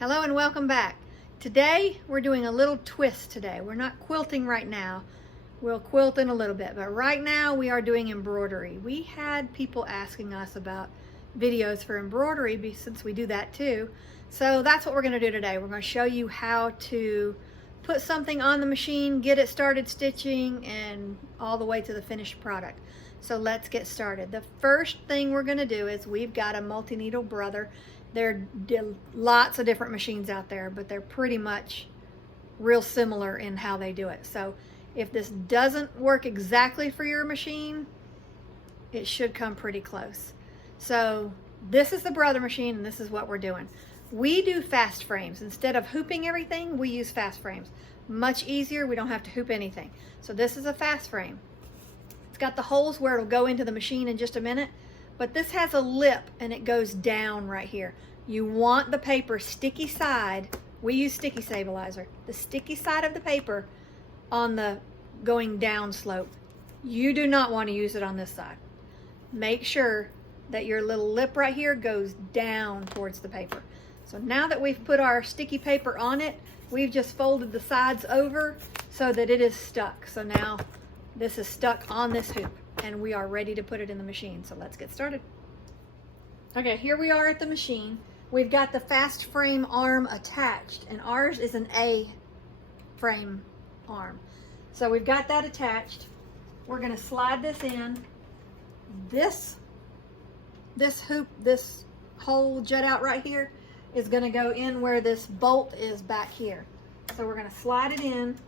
Hello and welcome back. Today we're doing a little twist today. We're not quilting right now. We'll quilt in a little bit, but right now we are doing embroidery. We had people asking us about videos for embroidery since we do that too. So that's what we're going to do today. We're going to show you how to put something on the machine, get it started stitching, and all the way to the finished product. So let's get started. The first thing we're going to do is we've got a multi-needle brother. There are lots of different machines out there, but they're pretty much real similar in how they do it. So if this doesn't work exactly for your machine, it should come pretty close. So this is the brother machine, and this is what we're doing. We do fast frames. Instead of hooping everything, we use fast frames. Much easier, we don't have to hoop anything. So this is a fast frame. It's got the holes where it'll go into the machine in just a minute, but this has a lip and it goes down right here. You want the paper sticky side. We use sticky stabilizer. The sticky side of the paper on the going down slope. You do not want to use it on this side. Make sure that your little lip right here goes down towards the paper. So now that we've put our sticky paper on it, we've just folded the sides over so that it is stuck. So now this is stuck on this hoop and we are ready to put it in the machine. So let's get started. Okay, here we are at the machine. We've got the fast frame arm attached, and ours is an A frame arm. So we've got that attached. We're going to slide this in. This hoop, this hole jut out right here is going to go in where this bolt is back here. So we're going to slide it in.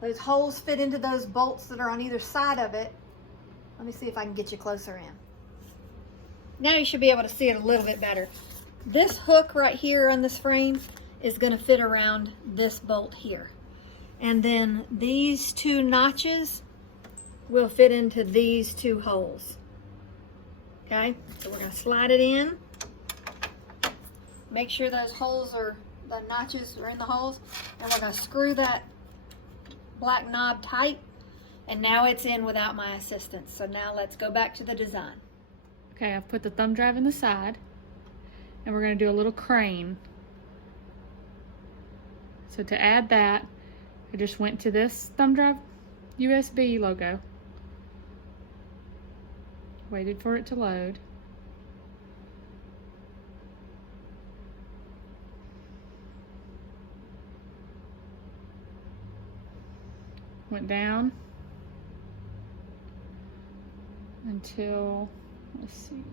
Those holes fit into those bolts that are on either side of it. Let me see if I can get you closer in. Now you should be able to see it a little bit better. This hook right here on this frame is going to fit around this bolt here. And then these two notches will fit into these two holes. Okay, so we're going to slide it in. Make sure those holes the notches are in the holes. And we're going to screw that black knob tight. And now it's in without my assistance. So now let's go back to the design. Okay, I've put the thumb drive in the side, and we're going to do a little crane. So to add that, I just went to this thumb drive USB logo, waited for it to load, went down until, let's see,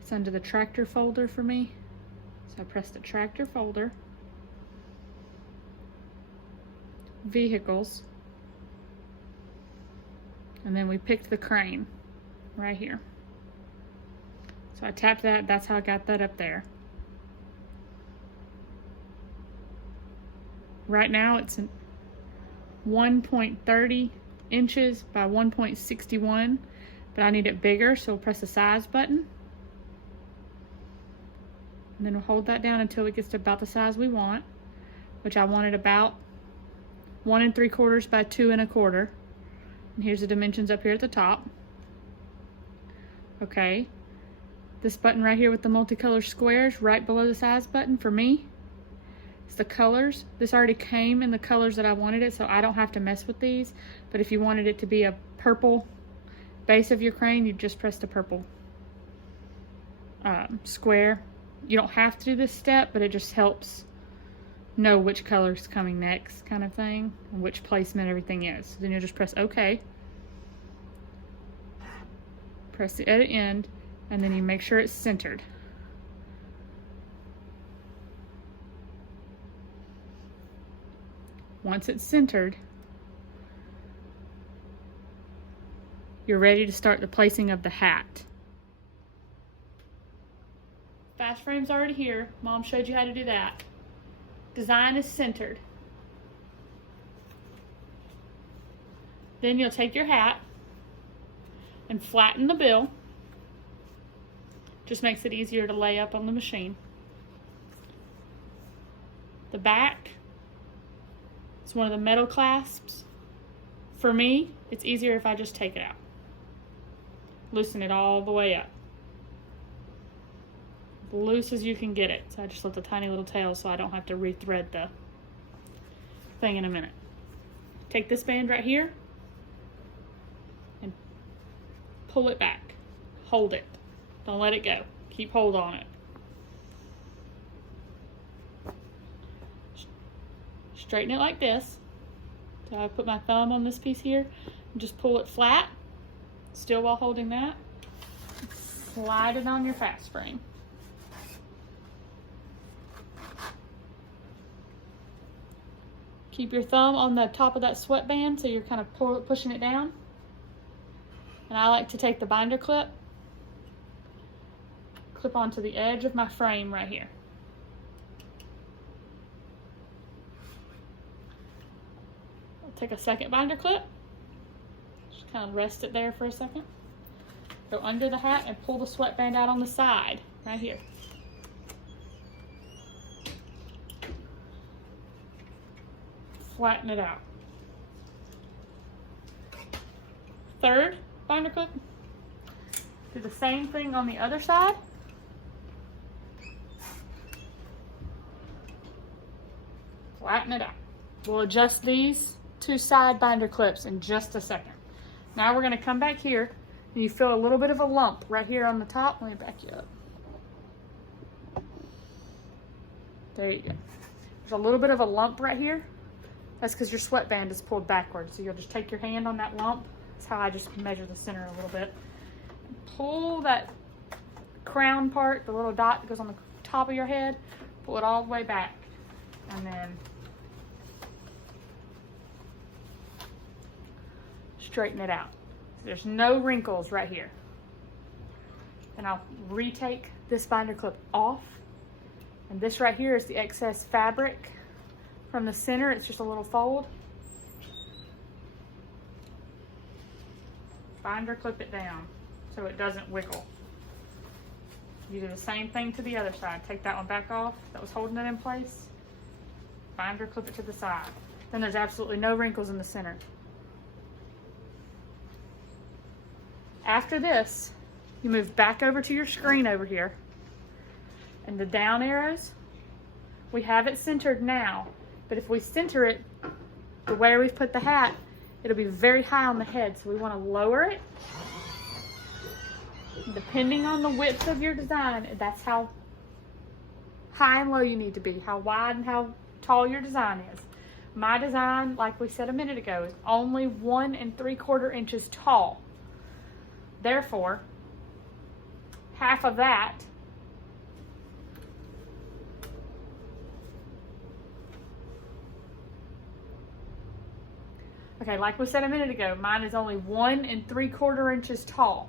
it's under the tractor folder for me. So I pressed the tractor folder, vehicles, and then we picked the crane right here. So I tapped that, that's how I got that up there. Right now it's 1.30 inches by 1.61, but I need it bigger, so we'll press the size button. And then we'll hold that down until it gets to about the size we want, which I wanted about 1 3/4 by 2 1/4. And here's the dimensions up here at the top. Okay, this button right here with the multicolor squares right below the size button for me, it's the colors. This already came in the colors that I wanted it, so I don't have to mess with these. But if you wanted it to be a purple base of your crane, you just press the purple square. You don't have to do this step, but it just helps know which color's coming next, kind of thing, and which placement everything is. So then you'll just press OK, press the edit end, and then you make sure it's centered. Once it's centered, you're ready to start the placing of the hat. Fast frame's already here. Mom showed you how to do that. Design is centered. Then you'll take your hat and flatten the bill. Just makes it easier to lay up on the machine. The back, it's one of the metal clasps. For me, it's easier if I just take it out. Loosen it all the way up. as loose as you can get it. So I just left a tiny little tail so I don't have to rethread the thing in a minute. Take this band right here and pull it back. Hold it. Don't let it go. Keep hold on it. Straighten it like this. So I put my thumb on this piece here and just pull it flat, still while holding that. Slide it on your fast frame. Keep your thumb on the top of that sweatband so you're kind of pushing it down. And I like to take the binder clip, clip onto the edge of my frame right here. I'll take a second binder clip, just kind of rest it there for a second. Go under the hat and pull the sweatband out on the side, right here. Flatten it out. Third binder clip. Do the same thing on the other side. Flatten it out. We'll adjust these two side binder clips in just a second. Now we're going to come back here. And you feel a little bit of a lump right here on the top. Let me back you up. There you go. There's a little bit of a lump right here. That's because your sweatband is pulled backwards. So you'll just take your hand on that lump. That's how I just measure the center a little bit. Pull that crown part, the little dot that goes on the top of your head, pull it all the way back. And then straighten it out. There's no wrinkles right here. And I'll retake this binder clip off. And this right here is the excess fabric from the center. It's just a little fold. Binder clip it down so it doesn't wiggle. You do the same thing to the other side. Take that one back off that was holding it in place. Binder clip it to the side. Then there's absolutely no wrinkles in the center. After this, you move back over to your screen over here. And the down arrows, we have it centered now. But if we center it the way we've put the hat, it'll be very high on the head. So we want to lower it. Depending on the width of your design, that's how high and low you need to be. How wide and how tall your design is. My design, like we said a minute ago, is only 1 3/4 inches tall. Therefore, half of that okay, like we said a minute ago, mine is only 1 3/4 inches tall.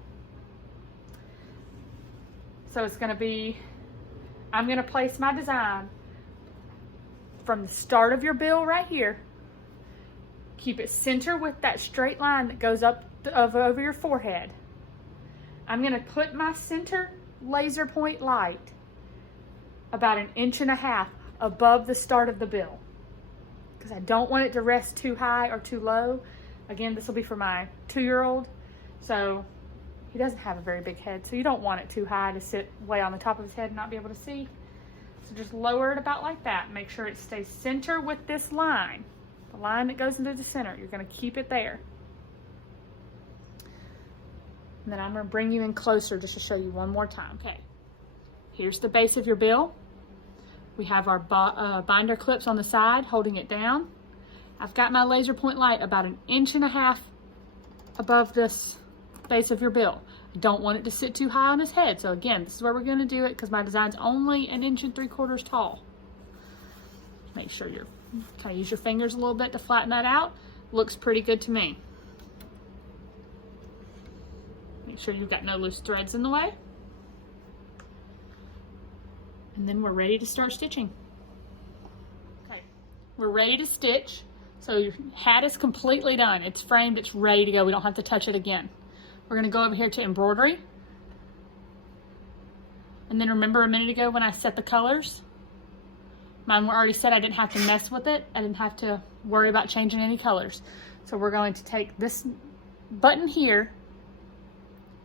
So it's going to be, I'm going to place my design from the start of your bill right here. Keep it center with that straight line that goes up over your forehead. I'm going to put my center laser point light about 1.5 inches above the start of the bill because I don't want it to rest too high or too low. Again, this will be for my 2-year-old, so he doesn't have a very big head, so you don't want it too high to sit way on the top of his head and not be able to see. So just lower it about like that. Make sure it stays center with this line, the line that goes into the center. You're going to keep it there. And then I'm going to bring you in closer just to show you one more time. Okay, here's the base of your bill. We have our binder clips on the side holding it down. I've got my laser point light about 1.5 inches above this base of your bill. I don't want it to sit too high on his head. So again, this is where we're going to do it because my design's only 1 3/4 inches tall. Make sure you kind of use your fingers a little bit to flatten that out. Looks pretty good to me. Make sure you've got no loose threads in the way. And then we're ready to start stitching. Okay, we're ready to stitch. So your hat is completely done. It's framed, it's ready to go. We don't have to touch it again. We're gonna go over here to embroidery. And then remember a minute ago when I set the colors? Mine were already set, I didn't have to mess with it. I didn't have to worry about changing any colors. So we're going to take this button here.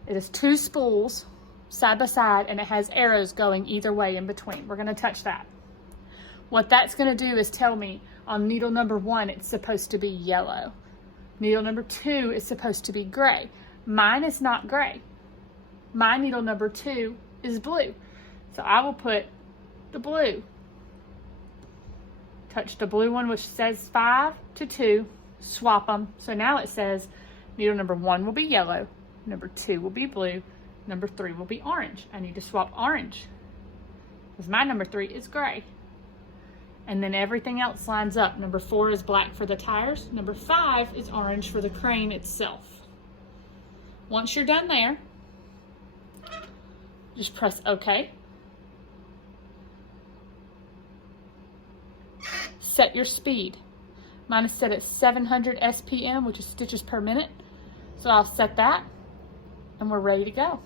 It is 2 spools side by side, and it has arrows going either way in between. We're gonna touch that. What that's gonna do is tell me on needle number 1, it's supposed to be yellow. Needle number 2 is supposed to be gray. Mine is not gray. My needle number 2 is blue. So I will put the blue. Touch the blue one, which says 5 to 2, swap them. So now it says needle number 1 will be yellow, number 2 will be blue, number 3 will be orange. I need to swap orange because my number 3 is gray. And then everything else lines up. Number 4 is black for the tires. Number 5 is orange for the crane itself. Once you're done there, just press OK. Set your speed. Mine is set at 700 SPM, which is stitches per minute. So I'll set that, and we're ready to go.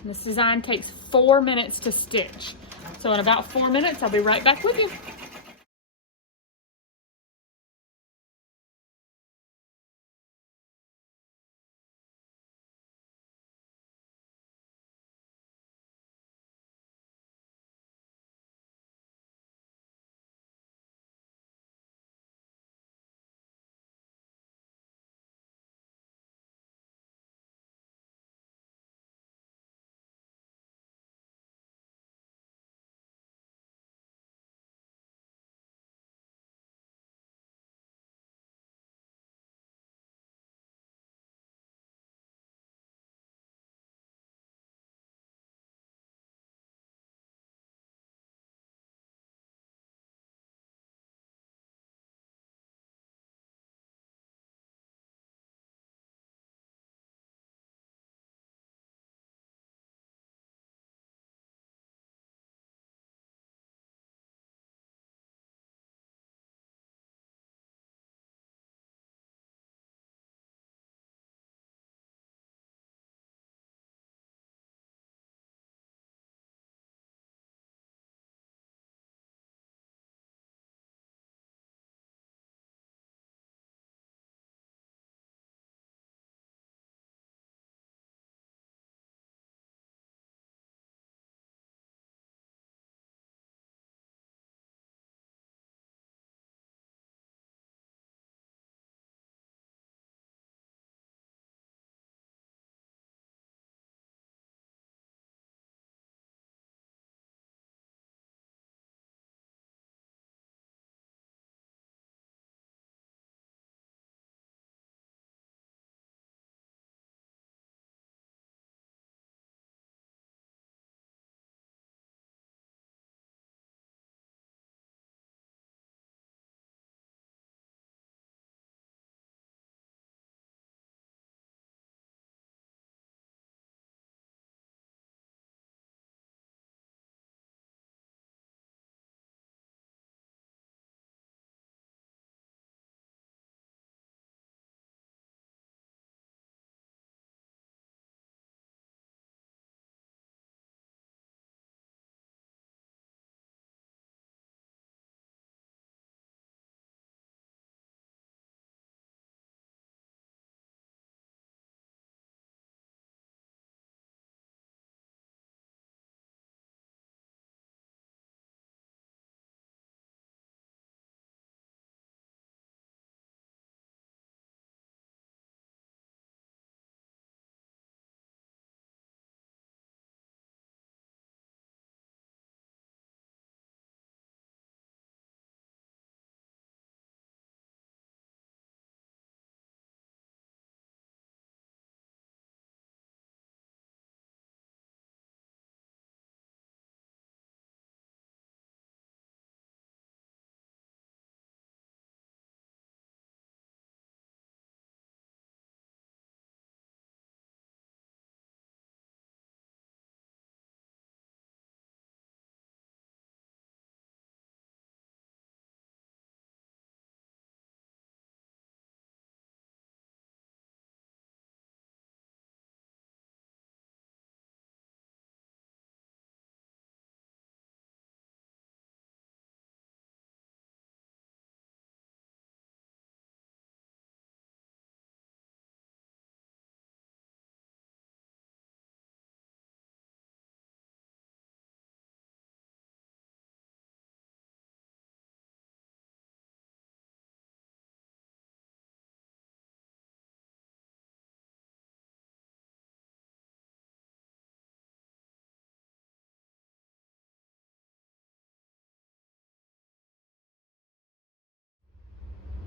And this design takes 4 minutes to stitch. So in about 4 minutes, I'll be right back with you.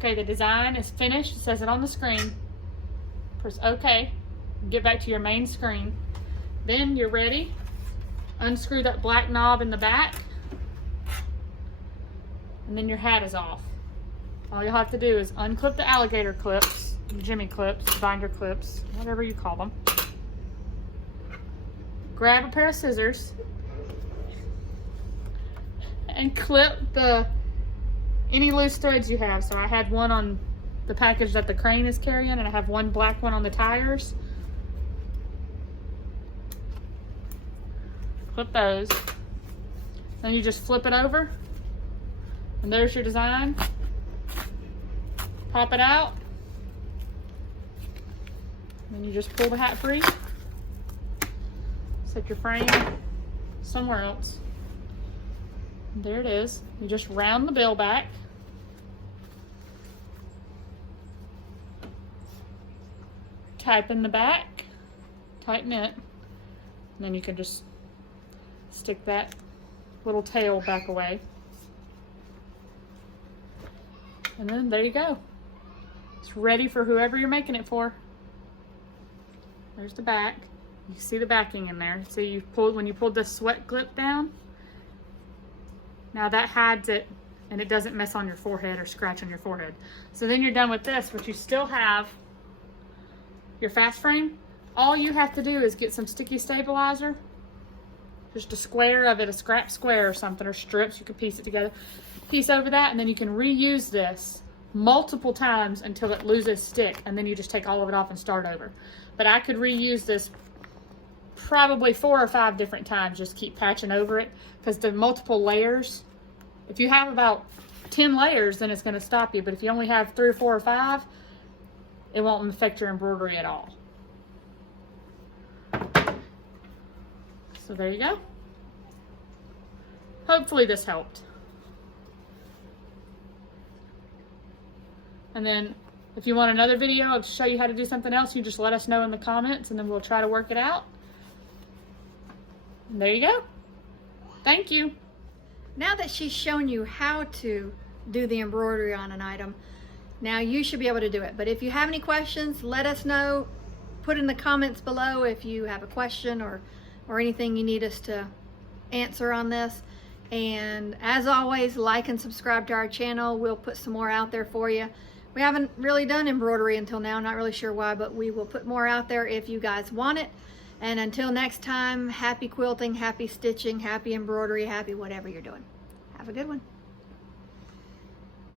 Okay, the design is finished. It says it on the screen. Press OK. Get back to your main screen. Then you're ready. Unscrew that black knob in the back. And then your hat is off. All you'll have to do is unclip the alligator clips, jimmy clips, binder clips, whatever you call them. Grab a pair of scissors and clip any loose threads you have. So I had one on the package that the crane is carrying, and I have one black one on the tires. Clip those. Then you just flip it over, and there's your design. Pop it out. Then you just pull the hat free. Set your frame somewhere else. And there it is. You just round the bill back. Tighten the back, tighten it, and then you can just stick that little tail back away. And then there you go. It's ready for whoever you're making it for. There's the back. You see the backing in there. So you pulled, when you pulled the sweat clip down, now that hides it and it doesn't mess on your forehead or scratch on your forehead. So then you're done with this, but you still have your fast frame. All you have to do is get some sticky stabilizer, just a square of it, a scrap square or something, or strips. You can piece it together, piece over that, and then you can reuse this multiple times until it loses stick, and then you just take all of it off and start over. But I could reuse this probably 4 or 5 different times. Just keep patching over it, because the multiple layers, if you have about 10 layers, then it's going to stop you. But if you only have 3 or 4 or 5, it won't affect your embroidery at all. So there you go. Hopefully this helped. And then if you want another video to show you how to do something else, you just let us know in the comments, and then we'll try to work it out. And there you go. Thank you. Now that she's shown you how to do the embroidery on an item, now you should be able to do it. But if you have any questions, let us know. Put in the comments below if you have a question or anything you need us to answer on this. And as always, like and subscribe to our channel. We'll put some more out there for you. We haven't really done embroidery until now, not really sure why, but we will put more out there if you guys want it. And until next time, happy quilting, happy stitching, happy embroidery, happy whatever you're doing. Have a good one.